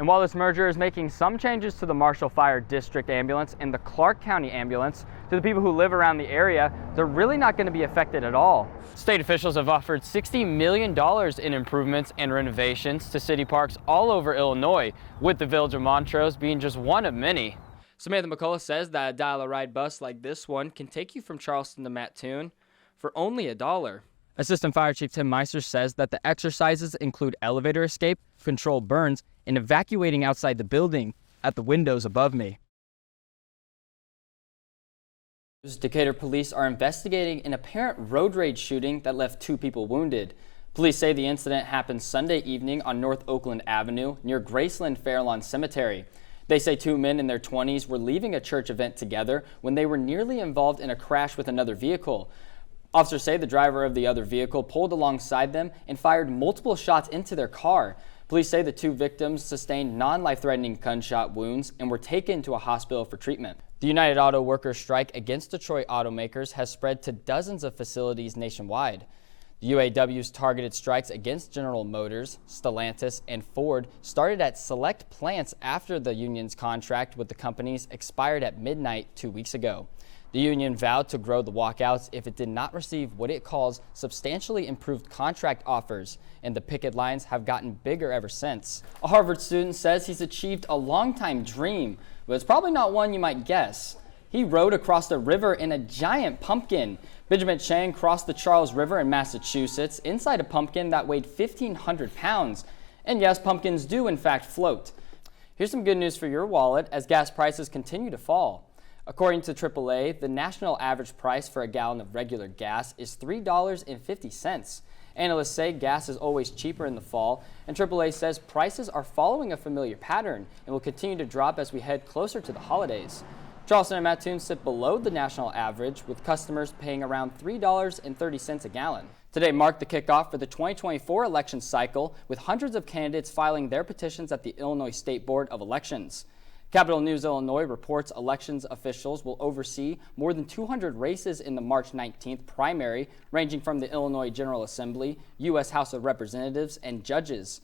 And while this merger is making some changes to the Marshall Fire District ambulance and the Clark County ambulance, to the people who live around the area, they're really not going to be affected at all. State officials have offered $60 million in improvements and renovations to city parks all over Illinois, with the village of Montrose being just one of many. Samantha McCullough says that a dial-a-ride bus like this one can take you from Charleston to Mattoon for only $1. Assistant Fire Chief Tim Meister says that the exercises include elevator escape, controlled burns, and evacuating outside the building at the windows above me. Decatur police are investigating an apparent road rage shooting that left 2 people wounded. Police say the incident happened Sunday evening on North Oakland Avenue near Graceland Fairlawn Cemetery. They say 2 men in their 20s were leaving a church event together when they were nearly involved in a crash with another vehicle. Officers say the driver of the other vehicle pulled alongside them and fired multiple shots into their car. Police say the 2 victims sustained non-life-threatening gunshot wounds and were taken to a hospital for treatment. The United Auto Workers strike against Detroit automakers has spread to dozens of facilities nationwide. The UAW's targeted strikes against General Motors, Stellantis, and Ford started at select plants after the union's contract with the companies expired at midnight 2 weeks ago. The union vowed to grow the walkouts if it did not receive what it calls substantially improved contract offers, and the picket lines have gotten bigger ever since. A Harvard student says he's achieved a long-time dream, but it's probably not one you might guess. He rode across the river in a giant pumpkin. Benjamin Chang crossed the Charles River in Massachusetts inside a pumpkin that weighed 1,500 pounds. And yes, pumpkins do in fact float. Here's some good news for your wallet as gas prices continue to fall. According to AAA, the national average price for a gallon of regular gas is $3.50. Analysts say gas is always cheaper in the fall, and AAA says prices are following a familiar pattern and will continue to drop as we head closer to the holidays. Charleston and Mattoon sit below the national average, with customers paying around $3.30 a gallon. Today marked the kickoff for the 2024 election cycle, with hundreds of candidates filing their petitions at the Illinois State Board of Elections. Capitol News Illinois reports elections officials will oversee more than 200 races in the March 19th primary, ranging from the Illinois General Assembly, U.S. House of Representatives, and judges.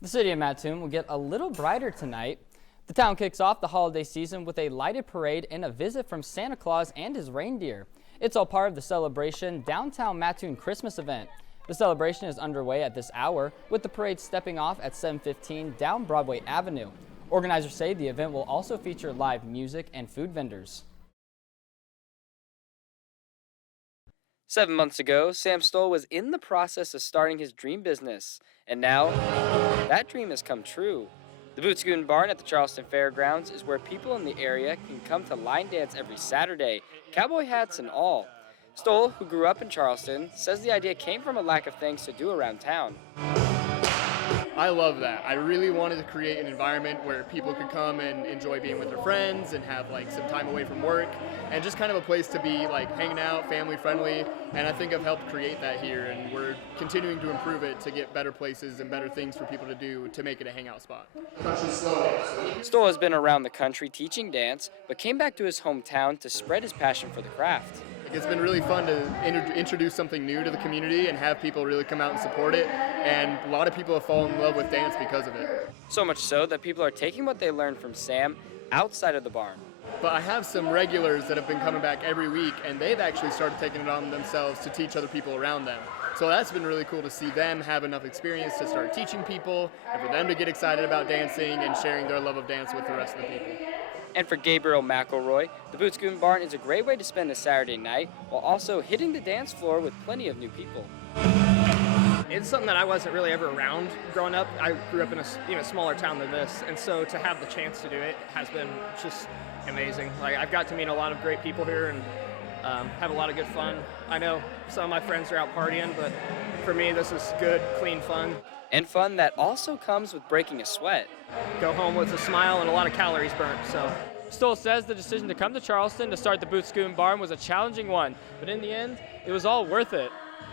The city of Mattoon will get a little brighter tonight. The town kicks off the holiday season with a lighted parade and a visit from Santa Claus and his reindeer. It's all part of the Celebration Downtown Mattoon Christmas event. The celebration is underway at this hour, with the parade stepping off at 7:15 down Broadway Avenue. Organizers say the event will also feature live music and food vendors. 7 months ago, Sam Stoll was in the process of starting his dream business, and now that dream has come true. The Boot Scootin Barn at the Charleston Fairgrounds is where people in the area can come to line dance every Saturday, cowboy hats and all. Stoll, who grew up in Charleston, says the idea came from a lack of things to do around town. I love that. I really wanted to create an environment where people could come and enjoy being with their friends and have like some time away from work and just kind of a place to be like hanging out, family friendly. And I think I've helped create that here, and we're continuing to improve it to get better places and better things for people to do to make it a hangout spot. Stoll has been around the country teaching dance, but came back to his hometown to spread his passion for the craft. It's been really fun to introduce something new to the community and have people really come out and support it, and a lot of people have fallen in love with dance because of it. So much so that people are taking what they learned from Sam outside of the barn. But I have some regulars that have been coming back every week, and they've actually started taking it on themselves to teach other people around them. So that's been really cool to see them have enough experience to start teaching people, and for them to get excited about dancing and sharing their love of dance with the rest of the people. And for Gabriel McElroy, the Boot Scootin Barn is a great way to spend a Saturday night while also hitting the dance floor with plenty of new people. It's something that I wasn't really ever around growing up. I grew up in a smaller town than this, and so to have the chance to do it has been just amazing. Like, I've got to meet a lot of great people here and have a lot of good fun. I know some of my friends are out partying, but for me this is good, clean fun. And fun that also comes with breaking a sweat. Go home with a smile and a lot of calories burnt. So Stoll says the decision to come to Charleston to start the Boot Scootin Barn was a challenging one, but in the end, it was all worth it.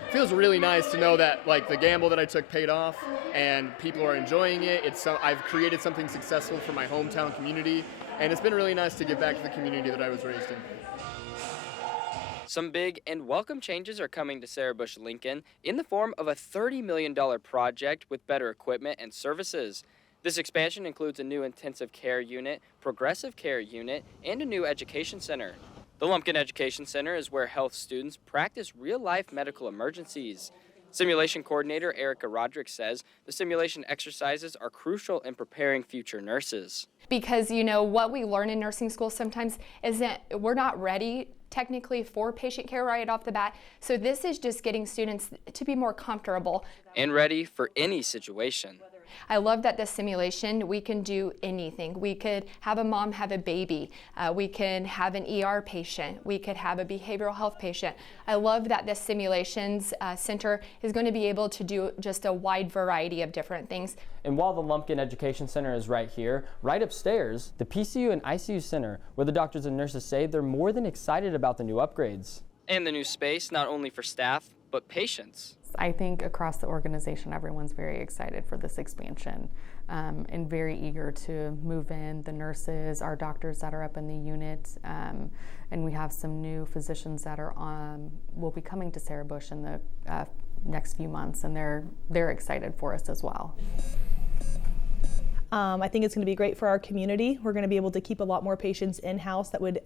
It feels really nice to know that like the gamble that I took paid off and people are enjoying it. I've created something successful for my hometown community, and it's been really nice to give back to the community that I was raised in. Some big and welcome changes are coming to Sarah Bush Lincoln in the form of a $30 million project with better equipment and services. This expansion includes a new intensive care unit, progressive care unit, and a new education center. The Lumpkin Education Center is where health students practice real-life medical emergencies. Simulation coordinator Erica Roderick says the simulation exercises are crucial in preparing future nurses. Because, what we learn in nursing school sometimes is that we're not ready technically for patient care right off the bat. So this is just getting students to be more comfortable. And ready for any situation. I love that this simulation, we can do anything. We could have a mom have a baby. We can have an ER patient. We could have a behavioral health patient. I love that this simulations center is going to be able to do just a wide variety of different things. And while the Lumpkin Education Center is right here, right upstairs, the PCU and ICU Center, where the doctors and nurses say they're more than excited about the new upgrades. And the new space, not only for staff, but patients. I think across the organization, everyone's very excited for this expansion and very eager to move in. The nurses, our doctors that are up in the unit, and we have some new physicians that will be coming to Sarah Bush in the next few months, and they're excited for us as well. I think it's going to be great for our community. We're going to be able to keep a lot more patients in-house that would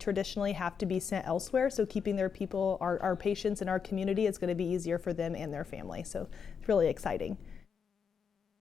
traditionally have to be sent elsewhere. So keeping their people, our patients in our community, is going to be easier for them and their family. So it's really exciting.